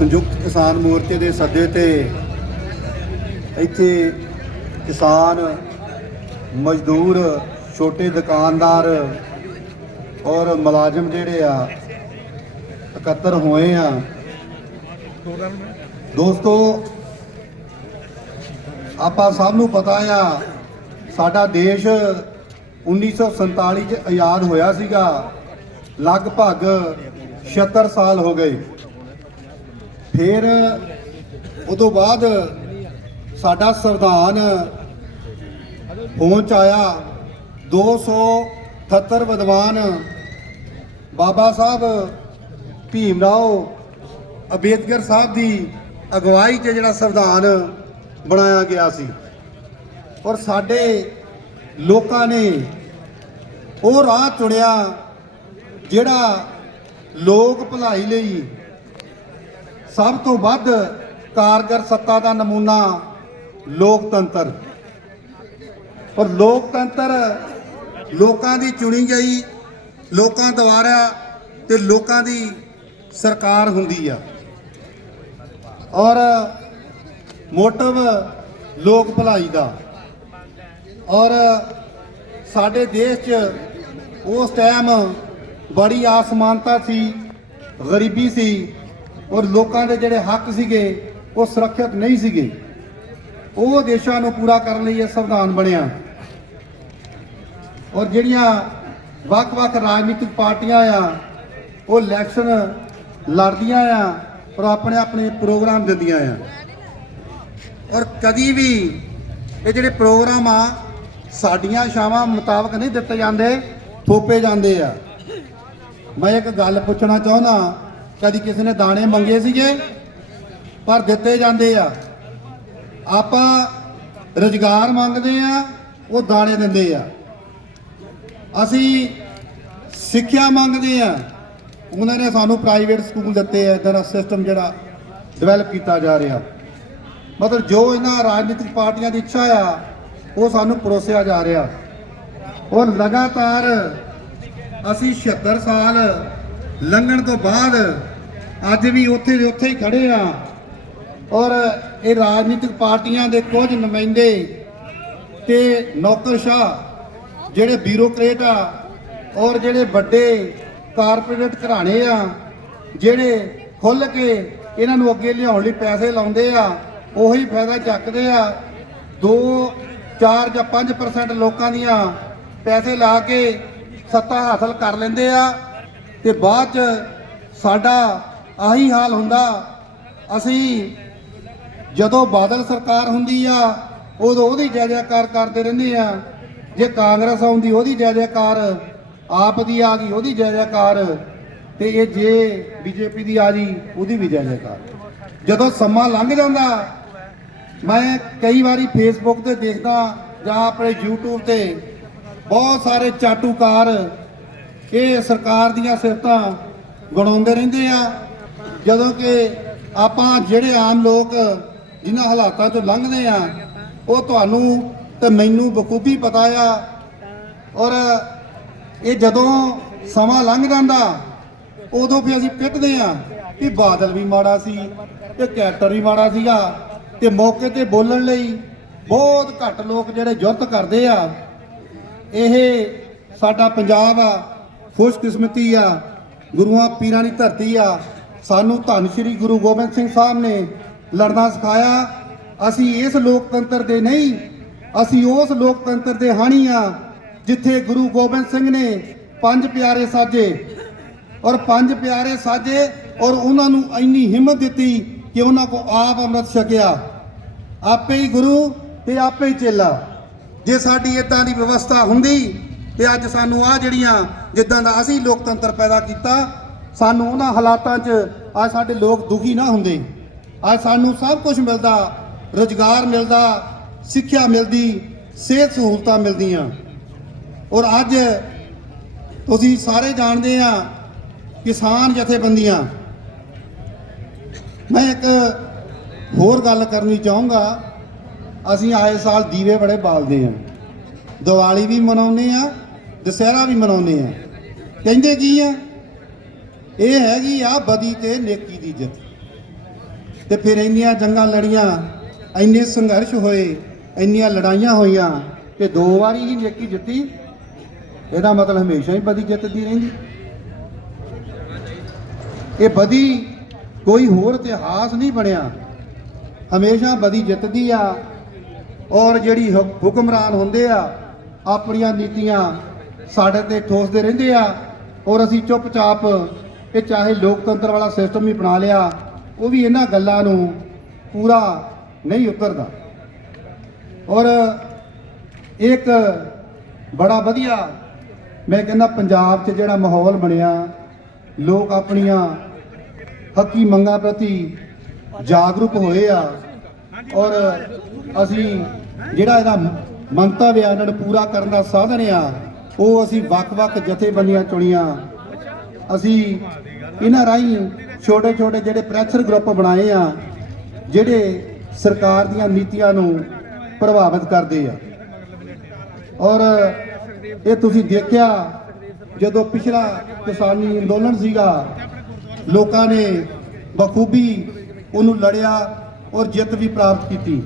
ਸੰਯੁਕਤ ਕਿਸਾਨ ਮੋਰਚੇ ਦੇ ਸੱਦੇ ਤੇ ਇੱਥੇ ਕਿਸਾਨ ਮਜ਼ਦੂਰ, ਛੋਟੇ ਦੁਕਾਨਦਾਰ ਔਰ ਮੁਲਾਜ਼ਮ ਜਿਹੜੇ ਆ, ਇਕੱਤਰ ਹੋਏ ਆ। ਦੋਸਤੋ, ਆਪਾਂ ਸਭ ਨੂੰ ਪਤਾ ਆ, ਸਾਡਾ ਦੇਸ਼ 1947 ਚ ਆਜ਼ਾਦ ਹੋਇਆ ਸੀਗਾ। ਲਗਭਗ 76 ਸਾਲ ਹੋ ਗਏ। ਫਿਰ ਉਦੋਂ ਬਾਅਦ ਸਾਡਾ ਸੰਵਿਧਾਨ ਹੋਂਦ ਚ ਆਇਆ 278 ਵਿਦਵਾਨ ਬਾਬਾ ਸਾਹਿਬ ਭੀਮ ਰਾਓ ਅੰਬੇਦਕਰ ਸਾਹਿਬ ਦੀ ਅਗਵਾਈ 'ਚ ਜਿਹੜਾ ਸੰਵਿਧਾਨ ਬਣਾਇਆ ਗਿਆ ਸੀ। ਔਰ ਸਾਡੇ ਲੋਕਾਂ ਨੇ ਉਹ ਰਾਹ ਚੁਣਿਆ ਜਿਹੜਾ ਲੋਕ ਭਲਾਈ ਲਈ ਸਭ ਤੋਂ ਵੱਧ ਕਾਰਗਰ ਸੱਤਾ ਦਾ ਨਮੂਨਾ ਲੋਕਤੰਤਰ। ਔਰ ਲੋਕਤੰਤਰ ਲੋਕਾਂ ਦੀ ਚੁਣੀ ਗਈ, ਲੋਕਾਂ ਦੁਆਰਾ ਤੇ ਲੋਕਾਂ ਦੀ ਸਰਕਾਰ ਹੁੰਦੀ ਆ। ਔਰ ਮੋਟਿਵ ਲੋਕ ਭਲਾਈ ਦਾ। ਔਰ ਸਾਡੇ ਦੇਸ਼ 'ਚ ਉਸ ਟਾਈਮ ਬੜੀ ਆਸਮਾਨਤਾ ਸੀ, ਗਰੀਬੀ ਸੀ ਔਰ ਲੋਕਾਂ ਦੇ ਜਿਹੜੇ ਹੱਕ ਸੀਗੇ, ਉਹ ਸੁਰੱਖਿਅਤ ਨਹੀਂ ਸੀਗੇ। ਉਹ ਦੇਸ਼ਾਂ ਨੂੰ ਪੂਰਾ ਕਰਨ ਲਈ ਇਹ ਸੰਵਿਧਾਨ ਬਣਿਆ। ਔਰ ਜਿਹੜੀਆਂ ਵੱਖ-ਵੱਖ ਰਾਜਨੀਤਿਕ ਪਾਰਟੀਆਂ ਆ, ਉਹ ਇਲੈਕਸ਼ਨ ਲੜਦੀਆਂ ਆ ਔਰ ਆਪਣੇ ਆਪਣੇ ਪ੍ਰੋਗਰਾਮ ਦਿੰਦੀਆਂ ਆ। ਔਰ ਕਦੀ ਵੀ ਇਹ ਜਿਹੜੇ ਪ੍ਰੋਗਰਾਮ ਆ, ਸਾਡੀਆਂ ਸ਼ਾਵਾਂ ਮੁਤਾਬਕ ਨਹੀਂ ਦਿੱਤੇ ਜਾਂਦੇ, ਥੋਪੇ ਜਾਂਦੇ ਆ। ਮੈਂ ਇੱਕ ਗੱਲ ਪੁੱਛਣਾ ਚਾਹੁੰਦਾ ਕਦੀ ਕਿਸੇ ਨੇ ਦਾਣੇ ਮੰਗੇ ਸੀਗੇ, ਪਰ ਦਿੱਤੇ ਜਾਂਦੇ ਆ। ਆਪਾਂ ਰੁਜ਼ਗਾਰ ਮੰਗਦੇ ਆ, ਉਹ ਦਾਣੇ ਦਿੰਦੇ ਆ। ਅਸੀਂ ਸਿੱਖਿਆ ਮੰਗਦੇ ਆ। ਉਹਨਾਂ ਨੇ ਸਾਨੂੰ ਪ੍ਰਾਈਵੇਟ ਸਕੂਲ ਦਿੱਤੇ ਆ ਇਦਾਂ ਦਾ ਸਿਸਟਮ ਜਿਹੜਾ ਡਿਵੈਲਪ ਕੀਤਾ ਜਾ ਰਿਹਾ। ਮਤਲਬ ਜੋ ਇਹਨਾਂ ਰਾਜਨੀਤਿਕ ਪਾਰਟੀਆਂ ਦੀ ਇੱਛਾ ਆ, ਉਹ ਸਾਨੂੰ ਪਰੋਸਿਆ ਜਾ ਰਿਹਾ। ਔਰ ਲਗਾਤਾਰ ਅਸੀਂ 76 ਸਾਲ ਲੰਘਣ ਤੋਂ ਬਾਅਦ ਅੱਜ ਵੀ ਉੱਥੇ ਦੇ ਉੱਥੇ ਹੀ ਖੜੇ ਆ। ਔਰ ਇਹ ਰਾਜਨੀਤਿਕ ਪਾਰਟੀਆਂ ਦੇ ਕੁਝ ਨੁਮਾਇੰਦੇ ਤੇ ਨੌਕਰਸ਼ਾਹ ਜਿਹੜੇ ਬਿਊਰੋਕਰੇਟ ਆ ਔਰ ਜਿਹੜੇ ਵੱਡੇ ਕਾਰਪੋਰੇਟ ਘਰਾਣੇ ਆ, ਜਿਹੜੇ ਖੁੱਲ ਕੇ ਇਹਨਾਂ ਨੂੰ ਅੱਗੇ ਲਿਆਉਣ ਲਈ ਪੈਸੇ ਲਾਉਂਦੇ ਆ, ਉਹੀ ਫਾਇਦਾ ਚੱਕਦੇ ਆ। 2 4 ਜਾਂ 5% ਲੋਕਾਂ ਦੀਆਂ ਪੈਸੇ ਲਾ ਕੇ ਸੱਤਾ ਹਾਸਲ ਕਰ ਲੈਂਦੇ ਆ ਤੇ ਬਾਅਦ ਚ ਸਾਡਾ ਆਹੀ ਹਾਲ ਹੁੰਦਾ। ਅਸੀਂ ਜਦੋਂ ਬਾਦਲ ਸਰਕਾਰ ਹੁੰਦੀ ਆ, ਉਦੋਂ ਉਹਦੀ ਜੈ ਜੈਕਾਰ ਕਰਦੇ ਰਹਿੰਦੇ ਆ। ਜੇ ਕਾਂਗਰਸ ਆਉਂਦੀ, ਉਹਦੀ ਜੈ ਜੈਕਾਰ। ਆਪ ਦੀ ਆ ਗਈ, ਉਹਦੀ ਜੈ ਜੈਕਾਰ। ਤੇ ਇਹ ਜੇ ਬੀਜੇਪੀ ਦੀ ਆ ਗਈ ਉਹਦੀ ਵੀ ਜੈ ਜੈਕਾਰ। ਜਦੋਂ ਸਮਾਂ ਲੰਘ ਜਾਂਦਾ, ਮੈਂ ਕਈ ਵਾਰੀ ਫੇਸਬੁੱਕ ਤੇ ਦੇਖਦਾ ਜਾਂ ਆਪਣੇ YouTube ਤੇ ਬਹੁਤ ਸਾਰੇ ਚਾਟੂਕਾਰ ਇਹ ਸਰਕਾਰ ਦੀਆਂ ਸਿਫਤਾਂ ਗਣਾਉਂਦੇ ਰਹਿੰਦੇ ਆ। ਜਦੋਂ ਕਿ ਆਪਾਂ ਜਿਹੜੇ ਆਮ ਲੋਕ ਜਿਨ੍ਹਾਂ ਹਾਲਾਤਾਂ ਚੋਂ ਲੰਘਦੇ ਆ ਉਹ ਤੁਹਾਨੂੰ ਤੇ ਮੈਨੂੰ ਬਖੂਬੀ ਪਤਾ ਆ। ਔਰ ਇਹ ਜਦੋਂ ਸਮਾਂ ਲੰਘ ਜਾਂਦਾ, ਉਦੋਂ ਫਿਰ ਅਸੀਂ ਪਿੱਟਦੇ ਆ ਕਿ ਬਾਦਲ ਵੀ ਮਾੜਾ ਸੀ, ਤੇ ਕੈਰਟਰ ਵੀ ਮਾੜਾ ਸੀਗਾ, ਤੇ ਮੌਕੇ ਤੇ ਬੋਲਣ ਲਈ ਬਹੁਤ ਘੱਟ ਲੋਕ ਜਿਹੜੇ ਜੁਰਤ ਕਰਦੇ ਆ। ਇਹ ਸਾਡਾ ਪੰਜਾਬ ਆ, ਖੁਸ਼ਕਿਸਮਤੀ ਆ, ਗੁਰੂਆਂ ਪੀਰਾਂ ਦੀ ਧਰਤੀ ਆ ਸਾਨੂੰ ਧੰਨ ਸ਼੍ਰੀ ਗੁਰੂ ਗੋਬਿੰਦ ਸਿੰਘ ਸਾਹਿਬ ਨੇ ਲੜਨਾ ਸਿਖਾਇਆ। ਅਸੀਂ ਇਸ ਲੋਕਤੰਤਰ ਦੇ ਨਹੀਂ, ਅਸੀਂ ਉਸ ਲੋਕਤੰਤਰ ਦੇ ਹਾਣੀ ਆ ਜਿੱਥੇ ਗੁਰੂ ਗੋਬਿੰਦ ਸਿੰਘ ਨੇ ਪੰਜ ਪਿਆਰੇ ਸਾਜੇ ਔਰ ਪੰਜ ਪਿਆਰੇ ਸਾਜੇ ਔਰ ਉਹਨਾਂ ਨੂੰ ਇੰਨੀ ਹਿੰਮਤ ਦਿੱਤੀ ਕਿ ਉਹਨਾਂ ਕੋ ਆਪ ਅੰਮ੍ਰਿਤ ਛਕਿਆ। ਆਪੇ ਹੀ ਗੁਰੂ ਤੇ ਆਪੇ ਹੀ ਚੇਲਾ। ਜੇ ਸਾਡੀ ਇਦਾਂ ਦੀ ਵਿਵਸਥਾ ਹੁੰਦੀ ਤੇ ਅੱਜ ਸਾਨੂੰ ਆ ਜਿਹੜੀਆਂ, ਜਿੱਦਾਂ ਦਾ ਅਸੀਂ ਲੋਕਤੰਤਰ ਪੈਦਾ ਕੀਤਾ ਸਾਨੂੰ ਉਹਨਾਂ ਹਾਲਾਤਾਂ 'ਚ ਅੱਜ ਸਾਡੇ ਲੋਕ ਦੁਖੀ ਨਾ ਹੁੰਦੇ। ਅੱਜ ਸਾਨੂੰ ਸਭ ਕੁਝ ਮਿਲਦਾ, ਰੁਜ਼ਗਾਰ ਮਿਲਦਾ, ਸਿੱਖਿਆ ਮਿਲਦੀ, ਸਿਹਤ ਸਹੂਲਤਾਂ ਮਿਲਦੀਆਂ। ਔਰ ਅੱਜ ਤੁਸੀਂ ਸਾਰੇ ਜਾਣਦੇ ਆ ਕਿਸਾਨ ਜਥੇਬੰਦੀਆਂ। ਮੈਂ ਇੱਕ ਹੋਰ ਗੱਲ ਕਰਨੀ ਚਾਹੂੰਗਾ। ਅਸੀਂ ਆਏ ਸਾਲ ਦੀਵੇ ਬੜੇ ਬਾਲਦੇ ਆ। ਦੀਵਾਲੀ ਵੀ ਮਨਾਉਂਦੇ ਆ, ਦੁਸਹਿਰਾ ਵੀ ਮਨਾਉਂਦੇ ਆ। ਕਹਿੰਦੇ ਕੀ ਆ? ਇਹ ਹੈਗੀ ਆ ਬਦੀ ਤੇ ਨੇਕੀ ਦੀ ਜਿੱਤ। ਤੇ ਫਿਰ ਇੰਨੀਆਂ ਜੰਗਾਂ ਲੜੀਆਂ, ਇੰਨੇ ਸੰਘਰਸ਼ ਹੋਏ, ਇੰਨੀਆਂ ਲੜਾਈਆਂ ਹੋਈਆਂ ਤੇ ਦੋ ਵਾਰੀ ਹੀ ਨੇਕੀ ਜਿੱਤੀ। ਇਹਦਾ ਮਤਲਬ ਹਮੇਸ਼ਾ ਹੀ ਬਦੀ ਜਿੱਤਦੀ ਰਹਿੰਦੀ। ਇਹ ਬਦੀ ਕੋਈ ਹੋਰ ਇਤਿਹਾਸ ਨਹੀਂ ਬਣਿਆ। ਹਮੇਸ਼ਾ ਬਦੀ ਜਿੱਤਦੀ ਆ ਔਰ ਜਿਹੜੀ ਹੁ- ਹੁਕਮਰਾਨ ਹੁੰਦੇ ਆ, ਆਪਣੀਆਂ ਨੀਤੀਆਂ ਸਾਡੇ ਤੇ ਠੋਸਦੇ ਰਹਿੰਦੇ ਆ ਔਰ ਅਸੀਂ ਚੁੱਪਚਾਪ ਇਹ ਚਾਹੇ ਲੋਕਤੰਤਰ ਵਾਲਾ ਸਿਸਟਮ ਵੀ ਬਣਾ ਲਿਆ, ਉਹ ਵੀ ਇਹਨਾਂ ਗੱਲਾਂ ਨੂੰ ਪੂਰਾ ਨਹੀਂ ਉਤਰਦਾ ਔਰ ਇੱਕ ਬੜਾ ਵਧੀਆ, ਮੈਂ ਕਹਿੰਦਾ ਪੰਜਾਬ 'ਚ ਜਿਹੜਾ ਮਾਹੌਲ ਬਣਿਆ, ਲੋਕ ਆਪਣੀਆਂ ਹੱਕੀ ਮੰਗਾਂ ਪ੍ਰਤੀ ਜਾਗਰੂਕ ਹੋਏ ਆ। ਔਰ ਅਸੀਂ ਜਿਹੜਾ ਇਹਦਾ ਮੰਤਵ ਆ, ਇਹਨਾਂ ਨੂੰ ਪੂਰਾ ਕਰਨ ਦਾ ਸਾਧਨ ਆ, ਉਹ ਅਸੀਂ ਵੱਖ-ਵੱਖ ਜਥੇਬੰਦੀਆਂ ਚੁਣੀਆਂ। ਅਸੀਂ ਇਹਨਾਂ ਰਾਹੀਂ ਛੋਟੇ ਛੋਟੇ ਜਿਹੜੇ ਪ੍ਰੈਸ਼ਰ ਗਰੁੱਪ ਬਣਾਏ ਆ, ਜਿਹੜੇ ਸਰਕਾਰ ਦੀਆਂ ਨੀਤੀਆਂ ਨੂੰ ਪ੍ਰਭਾਵਿਤ ਕਰਦੇ ਆ। ਔਰ ਇਹ ਤੁਸੀਂ ਦੇਖਿਆ, ਜਦੋਂ ਪਿਛਲਾ ਕਿਸਾਨੀ ਅੰਦੋਲਨ ਸੀਗਾ, ਲੋਕਾਂ ਨੇ ਬਖੂਬੀ ਉਹਨੂੰ ਲੜਿਆ ਔਰ ਜਿੱਤ ਵੀ ਪ੍ਰਾਪਤ ਕੀਤੀ।